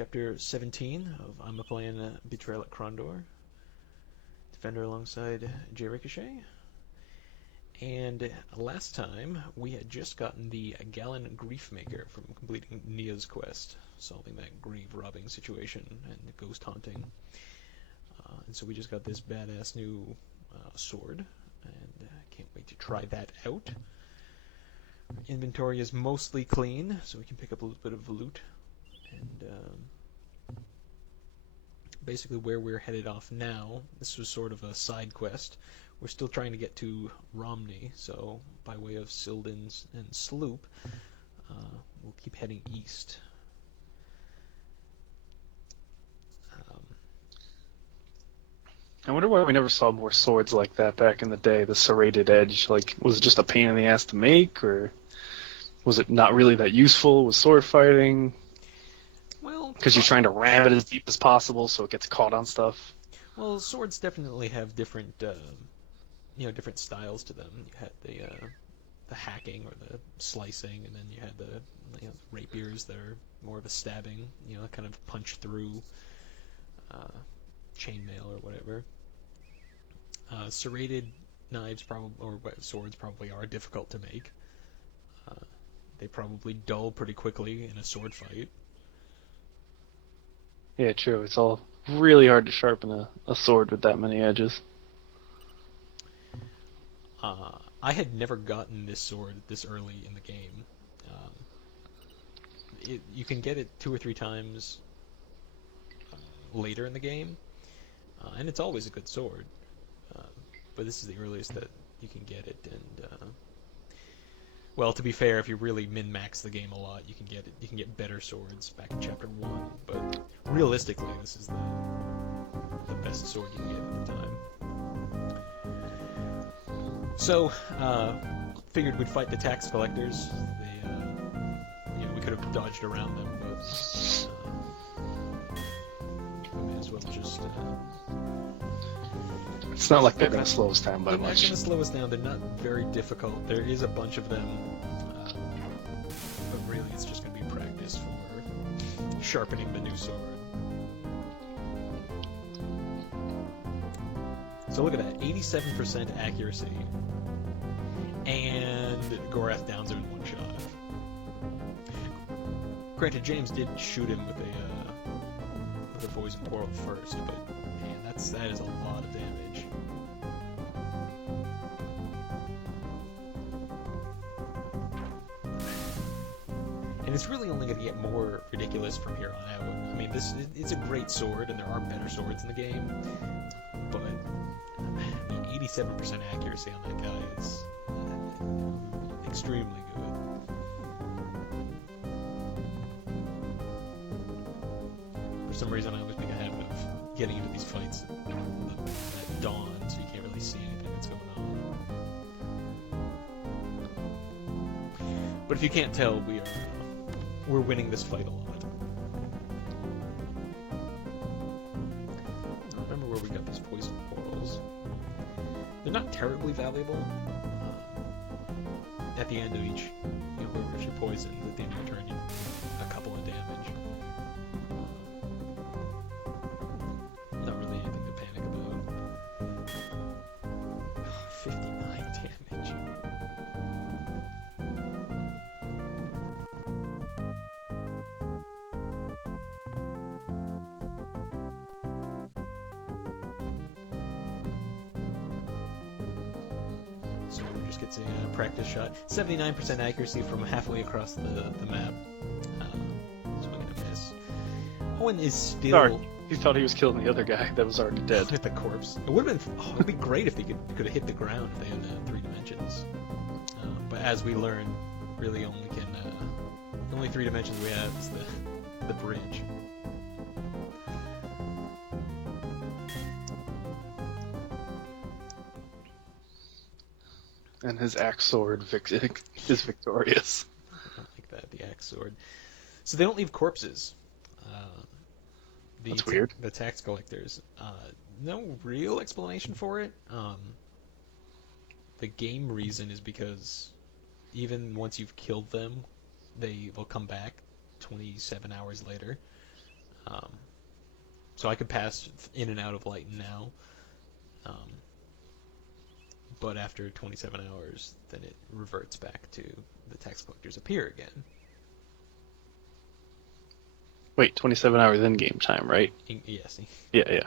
Chapter 17 of I'm a Playin Betrayal at Krondor. Defender alongside J Ricochet. And last time we had just gotten the Gallon Griefmaker from completing Nia's quest, solving that grave robbing situation and ghost haunting. And so we just got this badass new sword, and can't wait to try that out. Our inventory is mostly clean, so we can pick up a little bit of loot. And basically where we're headed off now, this was sort of a side quest. We're still trying to get to Romney, so by way of Silden and Sloop, we'll keep heading east. I wonder why we never saw more swords like that back in the day, the serrated edge. Like, was it just a pain in the ass to make, or was it not really that useful with sword fighting? Well, Because you're trying to ram it as deep as possible so it gets caught on stuff. well, swords definitely have different, different styles to them. You had the hacking or the slicing, and then you had the rapiers that are more of a stabbing, kind of punch through chainmail or whatever. Serrated knives swords probably are difficult to make. They probably dull pretty quickly in a sword fight. Yeah, true. It's all really hard to sharpen a sword with that many edges. I had never gotten this sword this early in the game. You can get it 2 or 3 times later in the game, and it's always a good sword. Uh, but this is the earliest that you can get it, and well, to be fair, if you really min-max the game a lot, you can get it. You can get better swords back in Chapter 1, but realistically, this is the best sword you can get at the time. So, figured we'd fight the tax collectors. We could have dodged around them, but we may as well just. It's not like they're going to slow us down by They're not much. going to slow us down. They're not very difficult. There is a bunch of them, but really, it's just going to be practice for sharpening the new sword. So look at that, 87% accuracy, and Gorath downs him in one shot. Granted, James did shoot him with a poison portal first, but man, that is a lot of damage. And it's really only going to get more ridiculous from here on out. I mean, it's a great sword, and there are better swords in the game, but 87% accuracy on that guy is extremely good. For some reason, I always make a habit of getting into these fights at dawn, so you can't really see anything that's going on. But if you can't tell, we're winning this fight a lot. I don't remember where we got these poison portals. They're not terribly valuable. At the end of each, whoever you're poisoned, at the end of the turn, you a couple of damage. Not really anything to panic about. 59 damage. So we just gets a practice shot. 79% accuracy from halfway across the map. Swing and a miss. Owen is still... Sorry, he thought he was killing the other guy that was already dead. Hit the corpse. It would have been... Oh, it would be great if they could have hit the ground if they had 3 dimensions. But as we learn, really only 3 dimensions we have is the bridge. And his axe sword is victorious. I don't like that, the axe sword. So they don't leave corpses. That's weird. The tax collectors. No real explanation for it. The game reason is because even once you've killed them, they'll come back 27 hours later. Um, so I could pass in and out of Lighten now, um, but after 27 hours, then it reverts back to the tax collectors appear again. Wait, 27 hours in game time, right? Yes, Yeah, yeah.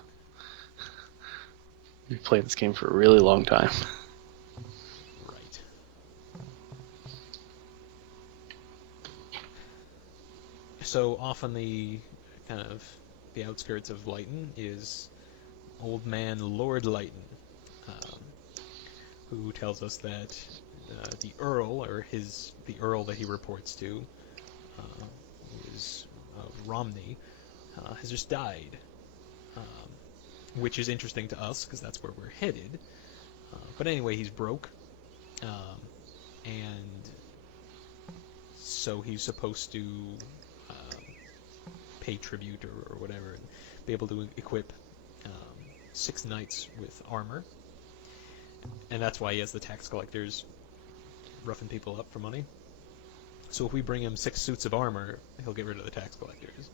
You played this game for a really long time. right. So off on the kind of the outskirts of Lighten is old man Lord Lighten, um, who tells us that the Earl, or the Earl that he reports to, who is Romney, has just died, um, which is interesting to us because that's where we're headed. But anyway, he's broke, um, and so he's supposed to um, pay tribute or whatever, and be able to equip 6 knights with armor, and that's why he has the tax collectors roughing people up for money. So if we bring him 6 suits of armor, he'll get rid of the tax collectors.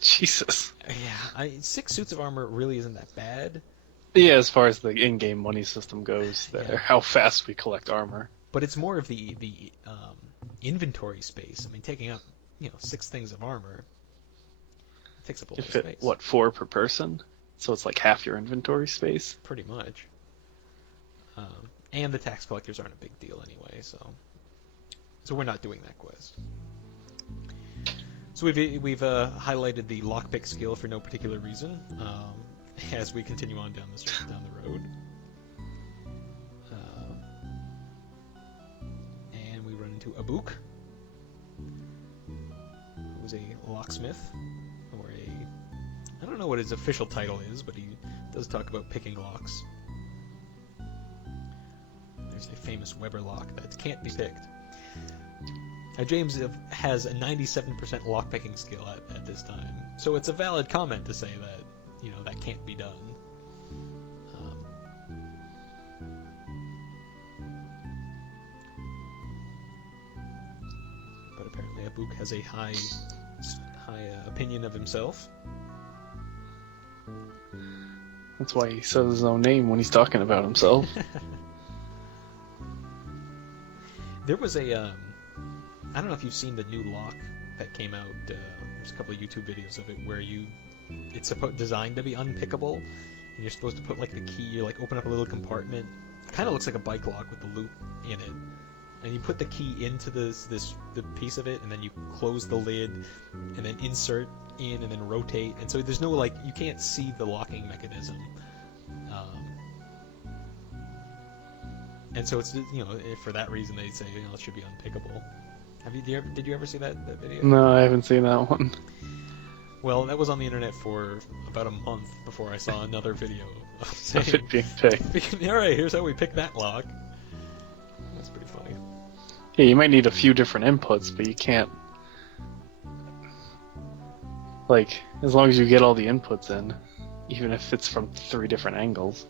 Jesus. Yeah, 6 suits of armor really isn't that bad. Yeah, as far as the in-game money system goes, Yeah, how fast we collect armor. but it's more of the inventory space. I mean, taking up 6 things of armor takes up a You lot of fit, space. what, 4 per person? So it's like half your inventory space? Pretty much. And the tax collectors aren't a big deal anyway, so we're not doing that quest. So we've highlighted the lockpick skill for no particular reason as we continue on down the road. And we run into Abouk, who's a locksmith, or I don't know what his official title is, but he does talk about picking locks. There's a famous Weber lock that can't be picked. Now, James has a 97% lockpicking skill at this time, so it's a valid comment to say that that can't be done. But apparently, Abouk has a high opinion of himself. That's why he says his own name when he's talking about himself. There was I don't know if you've seen the new lock that came out. There's a couple of YouTube videos of it where it's designed to be unpickable, and you're supposed to put like the key. You like open up a little compartment. It kind of looks like a bike lock with the loop in it, and you put the key into the piece of it, and then you close the lid, and then insert in, and then rotate. And so there's no you can't see the locking mechanism. And so it's for that reason they say it should be unpickable. Did you ever see that video? No, I haven't seen that one. Well, that was on the internet for about a month before I saw another video Of it being picked. all right, here's how we pick that lock. That's pretty funny. Yeah, you might need a few different inputs, but you can't. As long as you get all the inputs in, even if it's from 3 different angles.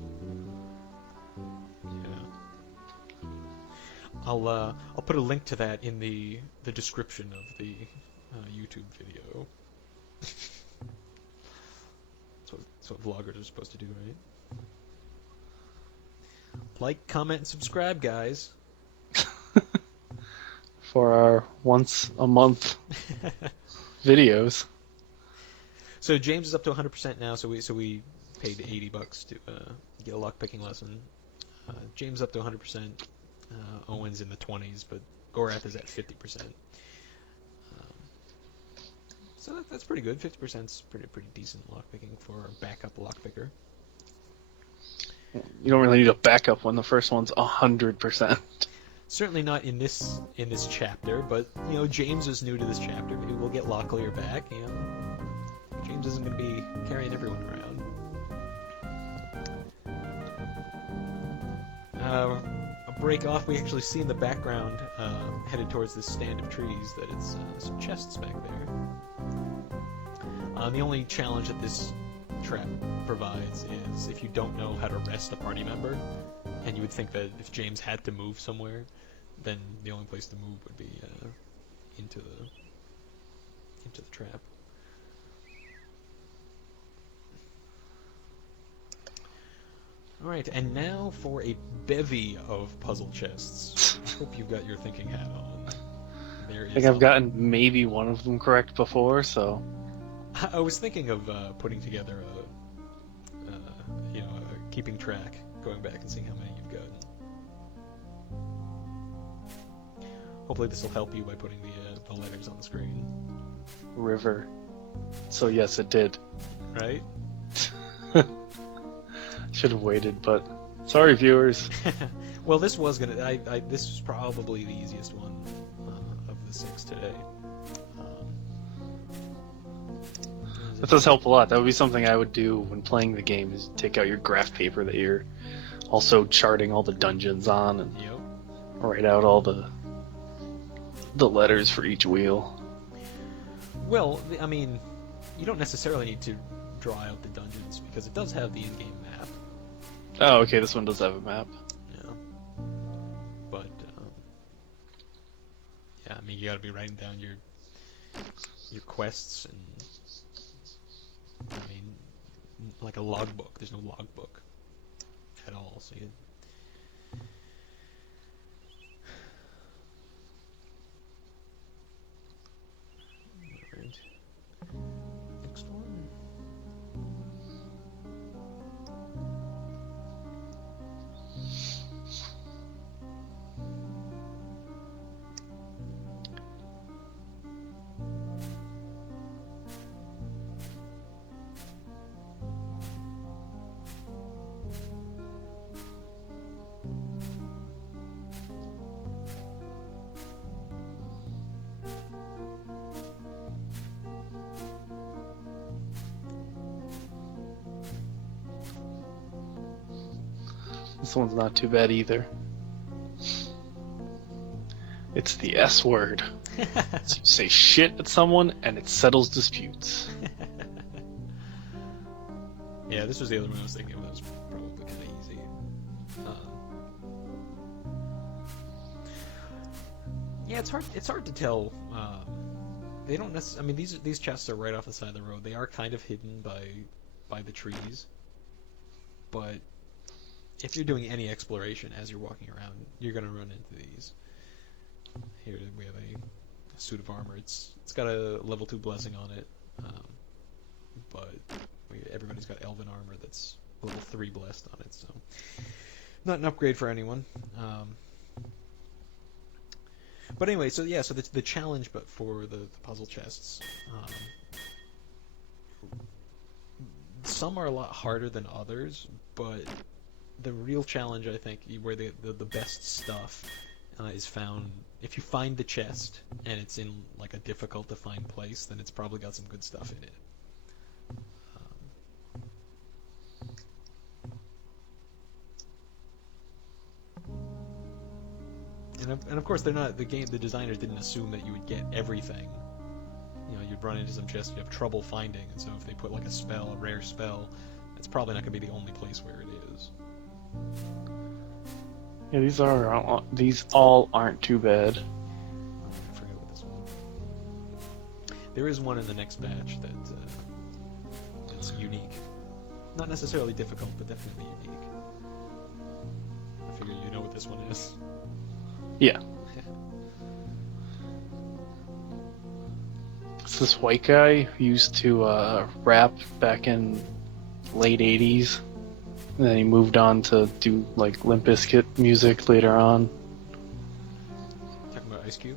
I'll put a link to that in the description of the YouTube video. That's what vloggers are supposed to do, right? Like, comment, and subscribe, guys. For our once a month videos. So James is up to 100% now. So we paid $80 to get a lockpicking lesson. James up to 100%. Owen's in the 20s, but Gorath is at 50%. So that's pretty good. 50% is pretty decent lockpicking for a backup lockpicker. You don't really need a backup when the first one's 100%. Certainly not in this chapter, but James is new to this chapter. Maybe we'll get Locklear back. James isn't going to be carrying everyone around. A break off. We actually see in the background, headed towards this stand of trees, that it's some chests back there. The only challenge that this trap provides is if you don't know how to rest a party member, and you would think that if James had to move somewhere, then the only place to move would be into the trap. All right, and now for a bevy of puzzle chests. I hope you've got your thinking hat on. There I think is I've a. gotten maybe one of them correct before, so I was thinking of putting together keeping track, going back and seeing how many you've gotten. Hopefully, this will help you by putting the letters on the screen. river. So yes, it did. Right? Should have waited, but sorry, viewers. Well, this was gonna. This was probably the easiest one of the six today. That does help a lot. That would be something I would do when playing the game: is take out your graph paper that you're also charting all the dungeons on, and Yep. write out all the letters for each wheel. Well, I mean, you don't necessarily need to draw out the dungeons because it does have the in-game map. Oh, okay. This one does have a map. Yeah. But yeah, I mean, you got to be writing down your quests and I mean, like a logbook. There's no logbook at all. So you. Alright. Next one. This one's not too bad either. It's the S word. So you say shit at someone and it settles disputes. Yeah, this was the other one I was thinking of. That was probably kind of easy. Yeah, it's hard. It's hard to tell. They don't necessarily. I mean, these chests are right off the side of the road. They are kind of hidden by the trees. But if you're doing any exploration as you're walking around, you're gonna run into these. Here we have a suit of armor. It's got a level 2 blessing on it, but everybody's got elven armor that's level 3 blessed on it, so not an upgrade for anyone. But anyway, so yeah, so the challenge, but for the puzzle chests, some are a lot harder than others, but the real challenge, I think, where the best stuff is found. If you find the chest and it's in like a difficult to find place, then it's probably got some good stuff in it. And of course, they're not the game. The designers didn't assume that you would get everything. You know, you'd run into some chests you have trouble finding, and so if they put like a spell, a rare spell, it's probably not going to be the only place where it is. Yeah, these all aren't too bad. I forget what this one. There is one in the next batch that's unique. Not necessarily difficult, but definitely unique. I figure you know what this one is. Yeah. It's this white guy who used to rap back in late 80s. And then he moved on to do like Limp Bizkit music later on. Talking about Ice Cube?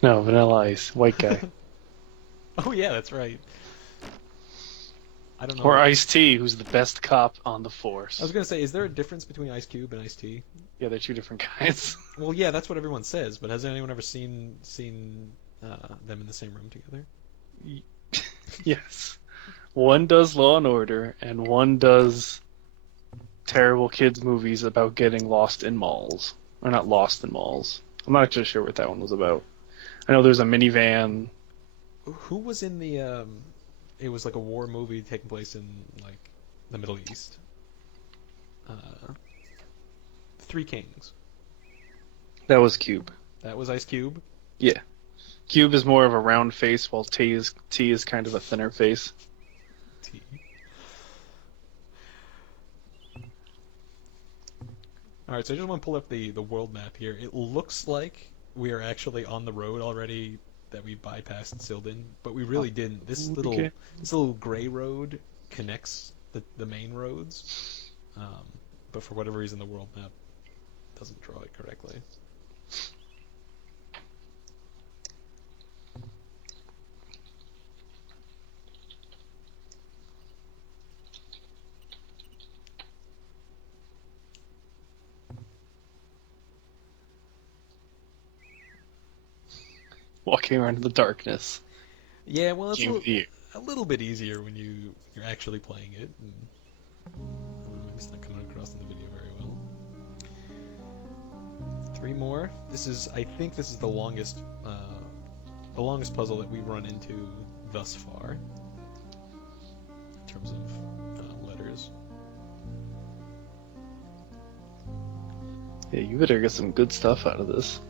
No, Vanilla Ice, white guy. Oh yeah, that's right. I don't know. Or Ice-T, who's the best cop on the force. I was gonna say, is there a difference between Ice Cube and Ice-T? Yeah, they're two different guys. Well, yeah, that's what everyone says, but has anyone ever seen them in the same room together? Yes. One does Law and Order, and one does terrible kids movies about getting lost in malls. Or not lost in malls. I'm not actually sure what that one was about. I know there's a minivan. Who was in the? It was like a war movie taking place in like the Middle East. Three Kings. That was Cube. That was Ice Cube. Yeah. Cube is more of a round face, while T is kind of a thinner face. T. All right, so I just want to pull up the world map here. It looks like we are actually on the road already that we bypassed Silden, but we really didn't. Okay. This little gray road connects the main roads, um, but for whatever reason the world map doesn't draw it correctly. Walking around in the darkness. Yeah, well, Game of the year. a little bit easier when you're actually playing it. And, maybe it's not coming across in the video very well. 3 more. I think this is the longest puzzle that we've run into thus far in terms of letters. Yeah, you better get some good stuff out of this.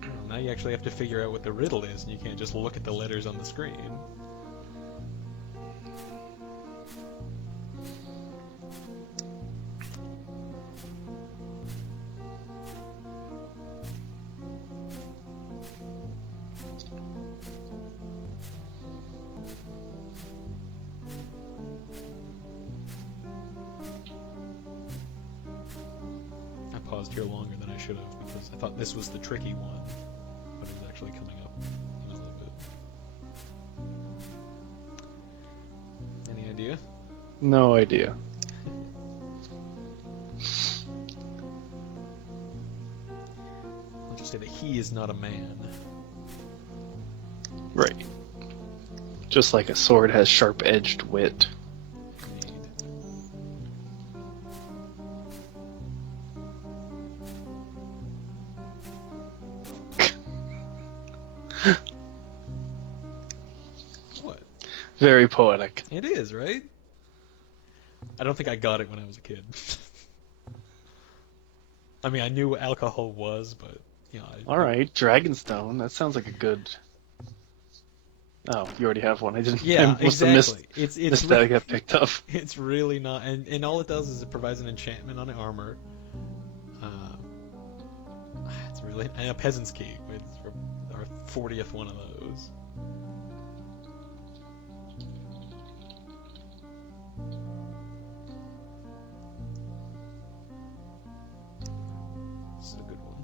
Well, now you actually have to figure out what the riddle is, and you can't just look at the letters on the screen. I paused here longer than I should have because I thought this was the tricky one, but it was actually coming up in a little bit. Any idea? No idea. I'll just say that he is not a man. Right. Just like a sword has sharp-edged wit. Indeed. What? Very poetic. It is, right? I don't think I got it when I was a kid. I mean, I knew what alcohol was, but you know. Alright, Dragonstone. That sounds like a good... Oh, you already have one. I didn't. Yeah, I must have exactly. missed that I got picked up. It's really not, and all it does is it provides an enchantment on the armor. It's really and a peasant's key. It's our 40th one of those. This is a good one.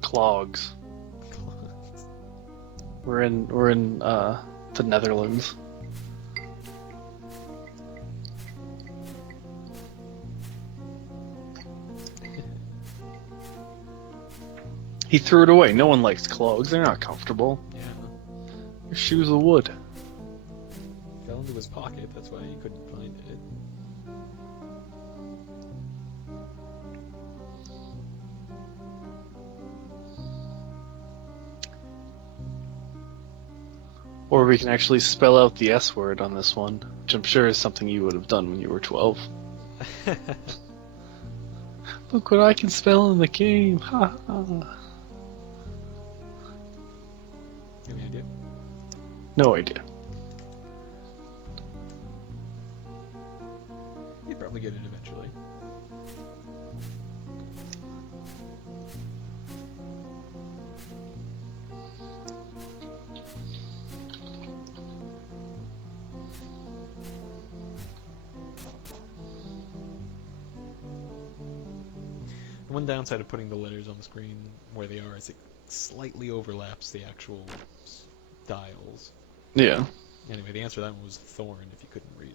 Clogs. We're in the Netherlands. He threw it away. No one likes clogs. They're not comfortable. Yeah. They're shoes of wood. Fell into his pocket. That's why he couldn't find it. Or we can actually spell out the S word on this one, which I'm sure is something you would have done when you were 12. Look what I can spell in the game. Ha ha. Any idea? No idea. You'd probably get it eventually. The one downside of putting the letters on the screen where they are is it slightly overlaps the actual dials. Yeah. Anyway, the answer to that one was thorn if you couldn't read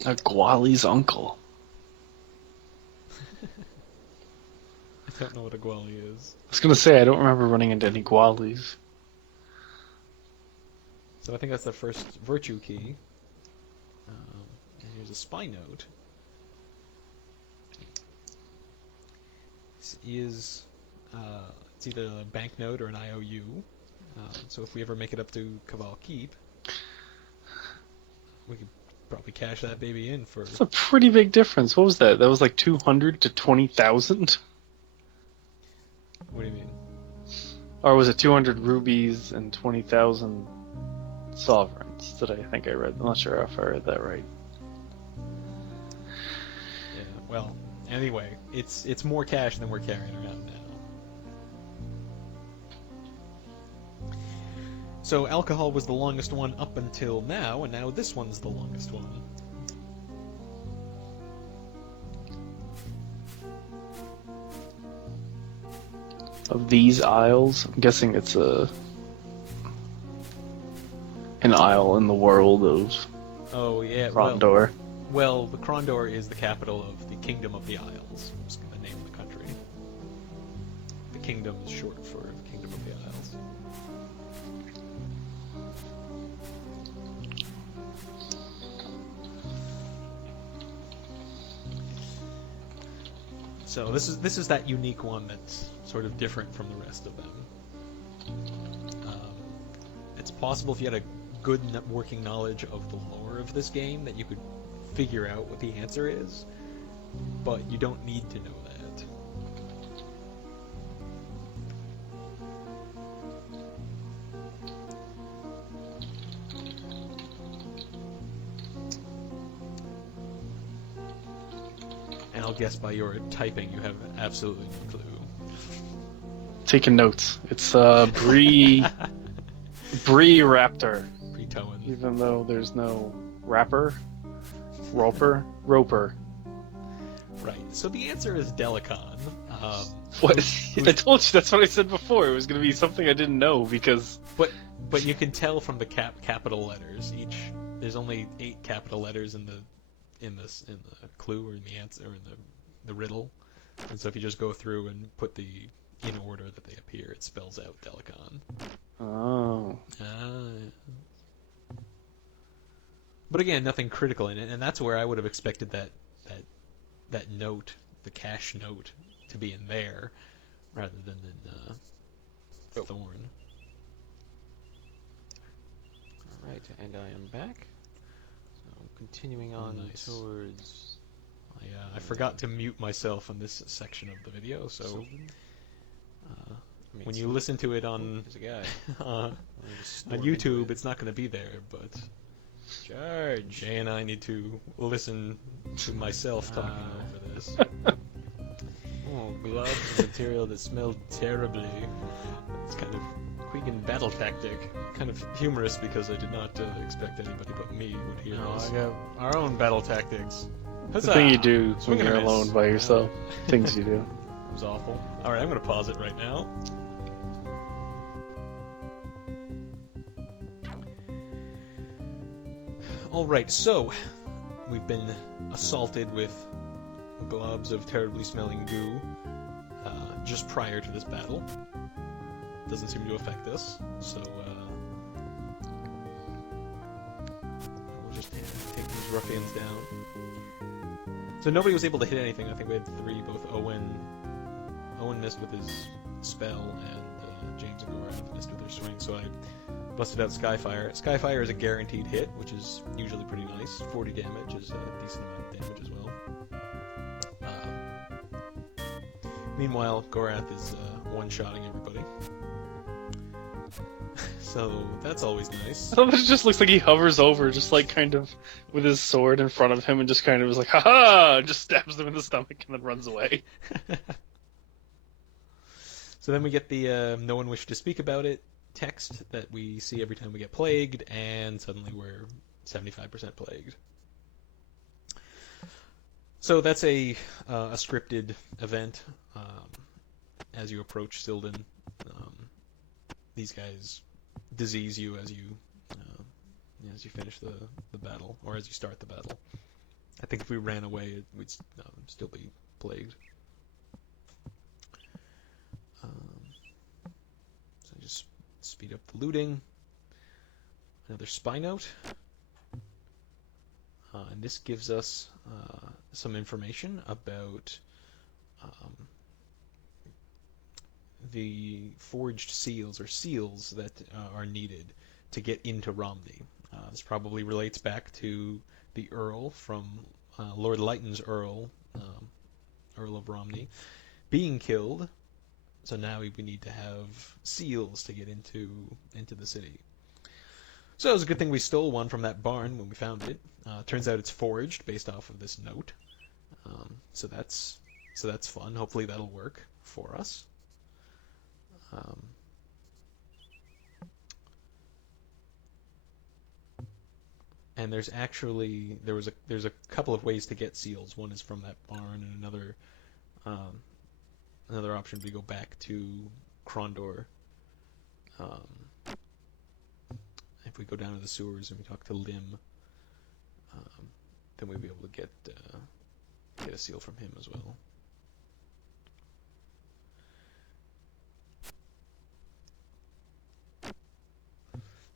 it. A Gwali's uncle. I don't know what a gwali is. I was gonna say, I don't remember running into any Gwalis. So I think that's the first virtue key. And here's a spy note. This is it's either a banknote or an IOU. So if we ever make it up to Caval Keep, we could probably cash that baby in for. That's a pretty big difference. What was that? That was like 200 to 20,000? What do you mean? Or was it 200 rubies and 20,000 sovereigns that I think I read. I'm not sure if I read that right. Yeah. Well, anyway, it's more cash than we're carrying around now. So alcohol was the longest one up until now, and now this one's the longest one. Of these isles, I'm guessing it's an isle in the world of Oh yeah, Krondor. well, the Krondor is the capital of the Kingdom of the Isles. Was the name of the country. The kingdom is short for the Kingdom of the Isles. So this is that unique one that's sort of different from the rest of them. Um, it's possible if you had a good working knowledge of the lore of this game that you could figure out what the answer is, but you don't need to know that. And I'll guess by your typing you have absolutely no clue. Taking notes. It's Bree Raptor. Pre-Toan. Even though there's no rapper, roper. Right. So the answer is Delicon. What? I told you that's what I said before. It was going to be something I didn't know because. But you can tell from the capital letters. There's only 8 capital letters in the clue or in the answer or in the riddle, and so if you just go through and put the in order that they appear, it spells out Delicon. Oh. But again, nothing critical in it, and that's where I would have expected that note, the cash note, to be in there rather than in Thorn. All right, and I am back. So continuing on Nice. towards. I forgot to mute myself on this section of the video, so Silden? when you listen to it on There's a guy. on Storm into YouTube, it. it's not going to be there, but Charge. Jay and I need to listen to myself talking over this. Oh, gloves of material that smelled terribly. It's kind of quick battle tactic. Kind of humorous because I did not expect anybody but me would hear No, this. I got our own battle tactics. The thing you do Swing when and a you're miss. alone by yourself. Things you do. It was awful. All right, I'm going to pause it right now. All right, so we've been assaulted with globs of terribly smelling goo just prior to this battle. Doesn't seem to affect us, so we'll just take these ruffians down. So nobody was able to hit anything. I think we had 3, both Owen missed with his spell, and James and Gorath missed with their swing, so I busted out Skyfire. Skyfire is a guaranteed hit, which is usually pretty nice. 40 damage is a decent amount of damage as well. Meanwhile, Gorath is one-shotting everybody. So that's always nice. It just looks like he hovers over, just like kind of with his sword in front of him, and just kind of is like, "Ha-ha!" Just stabs them in the stomach and then runs away. So then we get the "No one wished to speak about it" text that we see every time we get plagued, and suddenly we're 75% plagued. So that's a scripted event. As you approach Silden, these guys disease you as you finish the battle, or as you start the battle. I think if we ran away, we'd still be plagued. So just speed up the looting. Another spy note. And this gives us some information about the forged seals, or seals that are needed to get into Romney. This probably relates back to the Earl from Lord Lytton's Earl of Romney, being killed. So now we need to have seals to get into the city. So it was a good thing we stole one from that barn when we found it. Turns out it's foraged based off of this note. So that's fun. Hopefully that'll work for us. Um, and there's a couple of ways to get seals. One is from that barn, and another option would be go back to Krondor. Um, if we go down to the sewers and we talk to Lim, then we'll be able to get a seal from him as well. So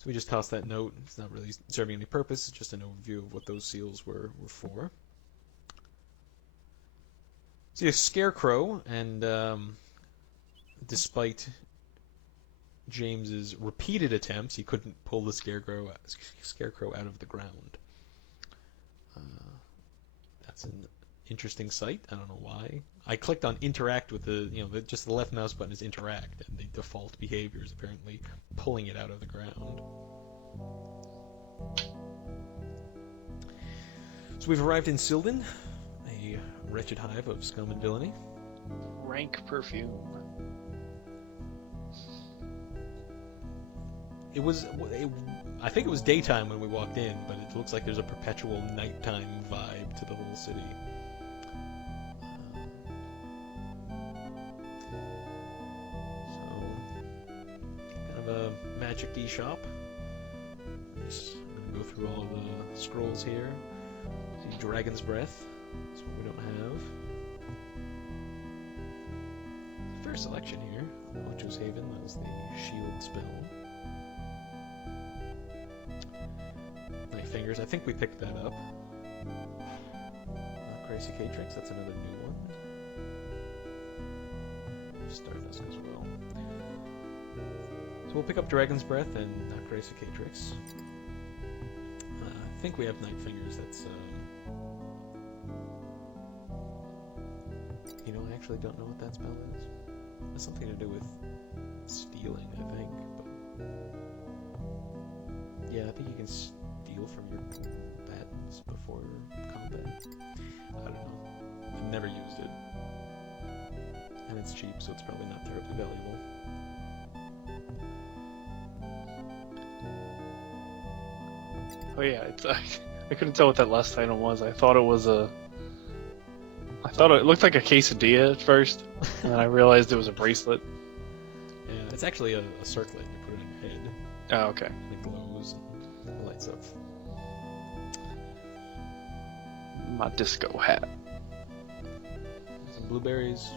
we just tossed that note. It's not really serving any purpose. It's just an overview of what those seals were for. See a scarecrow, and despite James's repeated attempts, he couldn't pull the scarecrow out of the ground. That's an interesting sight. I don't know why. I clicked on interact with just the left mouse button is interact, and the default behavior is apparently pulling it out of the ground. So we've arrived in Silden, a wretched hive of scum and villainy. Rank perfume. I think it was daytime when we walked in, but it looks like there's a perpetual nighttime vibe to the whole city. So, kind of a magic-y shop. I'm going to go through all the scrolls here. See Dragon's Breath. That's what we don't have. Fair selection here. Ocho's Haven, that was the shield spell. Night Fingers, I think we picked that up. Crazy Catrix, that's another new one. Stardust as well. So we'll pick up Dragon's Breath and Crazy Catrix. I think we have Night Fingers, that's... I actually don't know what that spell is. It has something to do with stealing, I think. But... yeah, I think you can steal from your combatants before combat. I don't know. I've never used it. And it's cheap, so it's probably not terribly valuable. Oh yeah, I couldn't tell what that last item was. I thought it looked like a quesadilla at first, and then I realized it was a bracelet. Yeah, it's actually a circlet. You put it on your head. Oh, okay. And it glows and lights up. My disco hat. Some blueberries.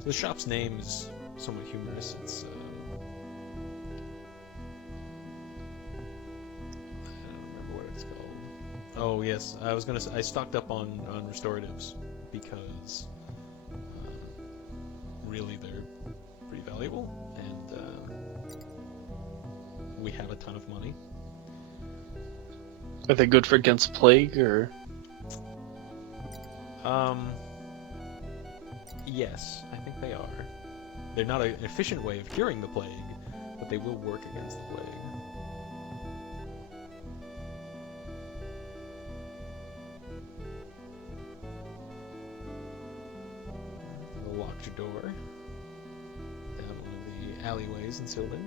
So the shop's name is somewhat humorous. It's oh yes, I stocked up on restoratives because really they're pretty valuable, and we have a ton of money. Are they good for against plague, or? Yes, I think they are. They're not an efficient way of curing the plague, but they will work against the plague. Locked door down one of the alleyways in Silden.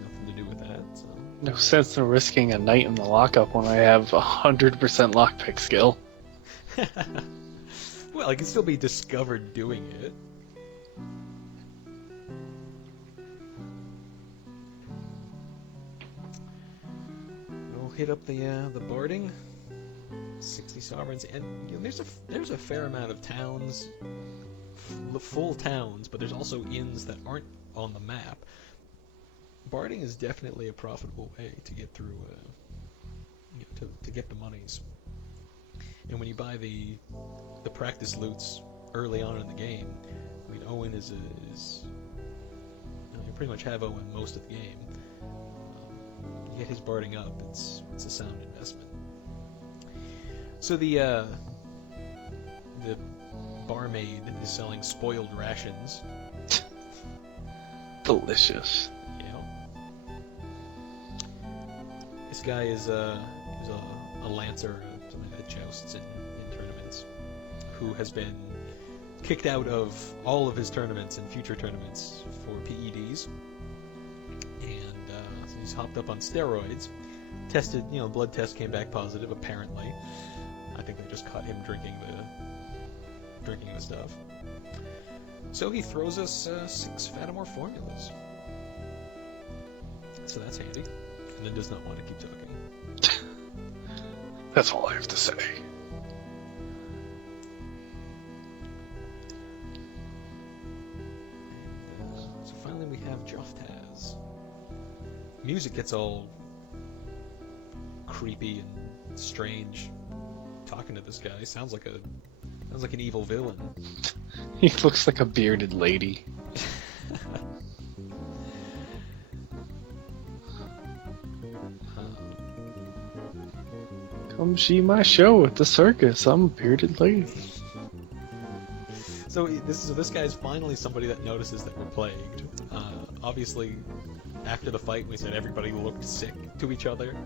Nothing to do with that. So. No sense in risking a night in the lockup when I have 100% lockpick skill. Well, I can still be discovered doing it. We'll hit up the barding. 60 sovereigns, and there's a fair amount of towns, full towns, but there's also inns that aren't on the map. Barding is definitely a profitable way to get through, to get the monies. And when you buy the practice loots early on in the game, I mean, Owen is you pretty much have Owen most of the game. You get his barding up, it's a sound investment. So the barmaid is selling spoiled rations Delicious. Yeah. This guy is a lancer, something that jousts in tournaments, who has been kicked out of all of his tournaments and future tournaments for PEDs, and so he's hopped up on steroids. Tested, blood test came back positive. Apparently, I think they just caught him drinking the stuff. So he throws us 6 Fatamore formulas. So that's handy. And then does not want to keep talking. That's all I have to say. So finally we have Joftaz. Music gets all creepy and strange. Talking to this guy sounds like an evil villain. He looks like a bearded lady. Come see my show at the circus. I'm a bearded lady. So this guy is finally somebody that notices that we're plagued. Obviously, after the fight, we said everybody looked sick to each other.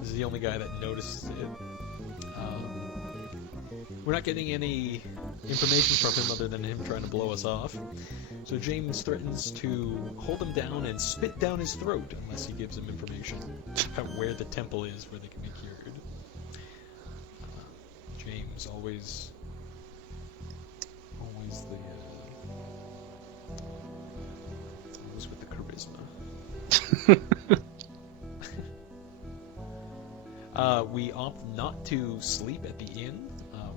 This is the only guy that notices it. We're not getting any information from him other than him trying to blow us off. So James threatens to hold him down and spit down his throat unless he gives him information about where the temple is where they can be cured. James always with the charisma. We opt not to sleep at the inn.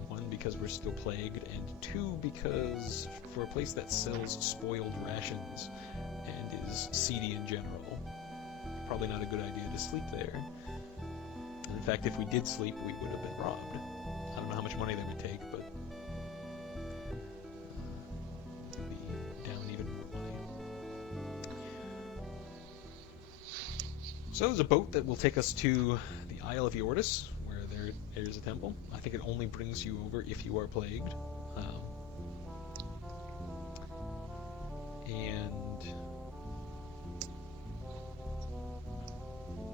One, because we're still plagued, and 2, because for a place that sells spoiled rations and is seedy in general, probably not a good idea to sleep there. And in fact, if we did sleep, we would have been robbed. I don't know how much money they would take, but it would be down even more money. So there's a boat that will take us to the Isle of Eordis, where there's a temple. I think it only brings you over if you are plagued. And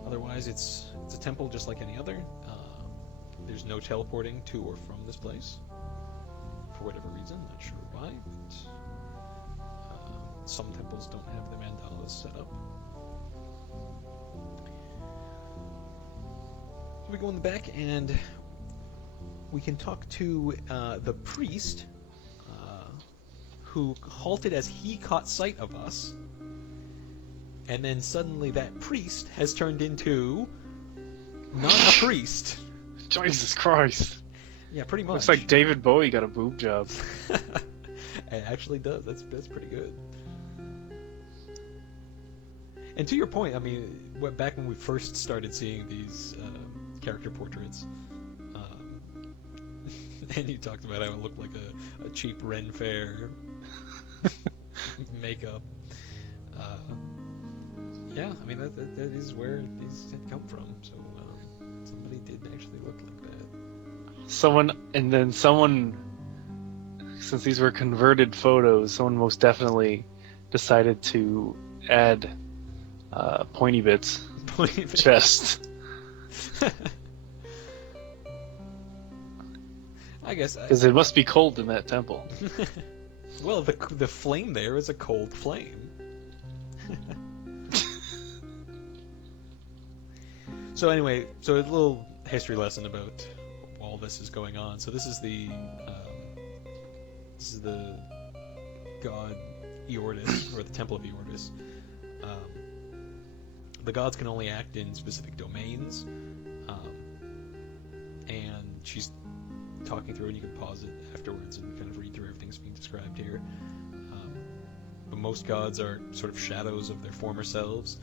otherwise, it's a temple just like any other. There's no teleporting to or from this place for whatever reason. Not sure why, but some temples don't have the mandalas set up. So we go in the back and we can talk to the priest who halted as he caught sight of us, and then suddenly that priest has turned into not a priest. Jesus Christ. Yeah, pretty much. Looks like David Bowie got a boob job. It actually does. That's pretty good. And to your point, I mean, back when we first started seeing these character portraits, and you talked about how it looked like a cheap Ren Fair makeup. Yeah, I mean that is where these had come from. So somebody did actually look like that. Someone, since these were converted photos, someone most definitely decided to add pointy bits chest. I guess because it must be cold in that temple. Well, the flame there is a cold flame. So anyway, so a little history lesson about all this is going on. So this is the god Eordis, or the Temple of Eordis. The gods can only act in specific domains, and she's talking through, and you can pause it afterwards and kind of read through everything that's being described here. But most gods are sort of shadows of their former selves.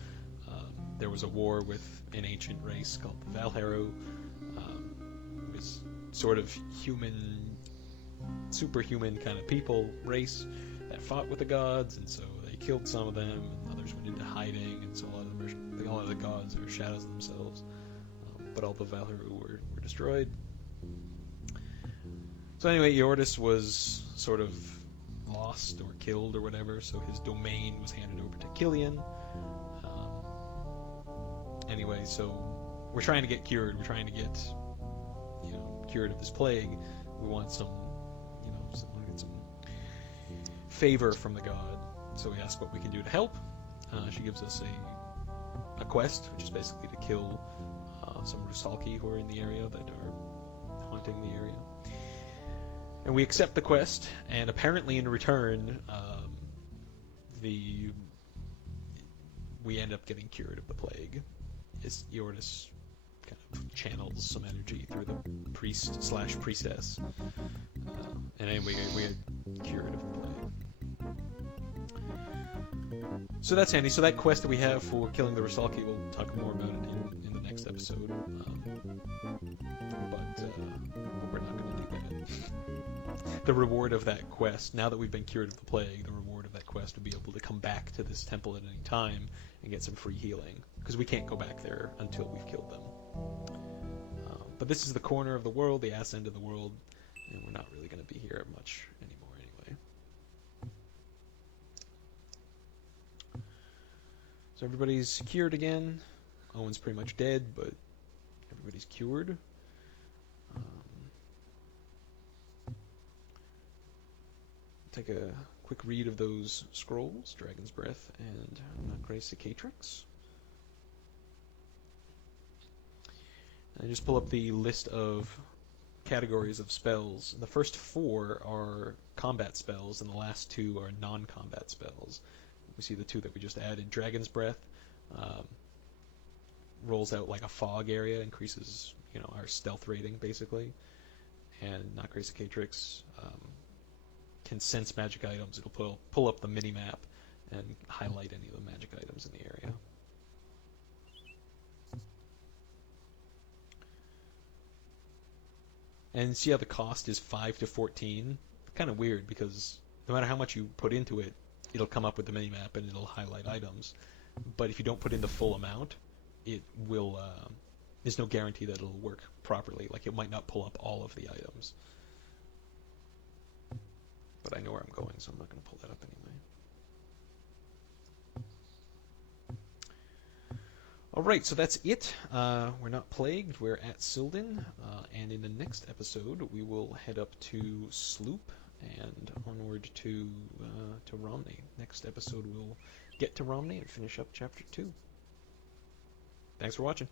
There was a war with an ancient race called the Valhero. It was sort of human, superhuman kind of people race that fought with the gods, and so they killed some of them, and others went into hiding, and so a lot of the gods are shadows of themselves. But all the Valhero were destroyed. So anyway, Eordis was sort of lost or killed or whatever, so his domain was handed over to Killian. Anyway, so we're trying to get cured. We're trying to get, cured of this plague. We want some, some favor from the god. So we ask what we can do to help. She gives us a quest, which is basically to kill some Rusalki who are in the area that are haunting the area. And we accept the quest, and apparently in return, we end up getting cured of the plague. Iordis kind of channels some energy through the priest/priestess, and anyway, we get cured of the plague. So that's handy. So that quest that we have for killing the Rusalki, we'll talk more about it in the next episode. But we're not going to do that. The reward of that quest, now that we've been cured of the plague, the reward of that quest would be able to come back to this temple at any time and get some free healing, because we can't go back there until we've killed them. But this is the corner of the world, the ass end of the world, and we're not really going to be here much anymore anyway. So everybody's cured again. Owen's pretty much dead, but everybody's cured. Take a quick read of those scrolls, Dragon's Breath and Nacre Cicatrix. And just pull up the list of categories of spells. The first 4 are combat spells, and the last 2 are non-combat spells. We see the 2 that we just added. Dragon's Breath rolls out like a fog area, increases our stealth rating basically. And Nacre Cicatrix can sense magic items. It'll pull up the mini-map and highlight any of the magic items in the area. And see how the cost is 5 to 14? Kind of weird, because no matter how much you put into it, it'll come up with the mini-map and it'll highlight items. But if you don't put in the full amount, it will... there's no guarantee that it'll work properly. Like, it might not pull up all of the items. But I know where I'm going, so I'm not going to pull that up anyway. Alright, so that's it. We're not plagued, we're at Silden, and in the next episode we will head up to Sloop and onward to Romney. Next episode we'll get to Romney and finish up Chapter 2. Thanks for watching.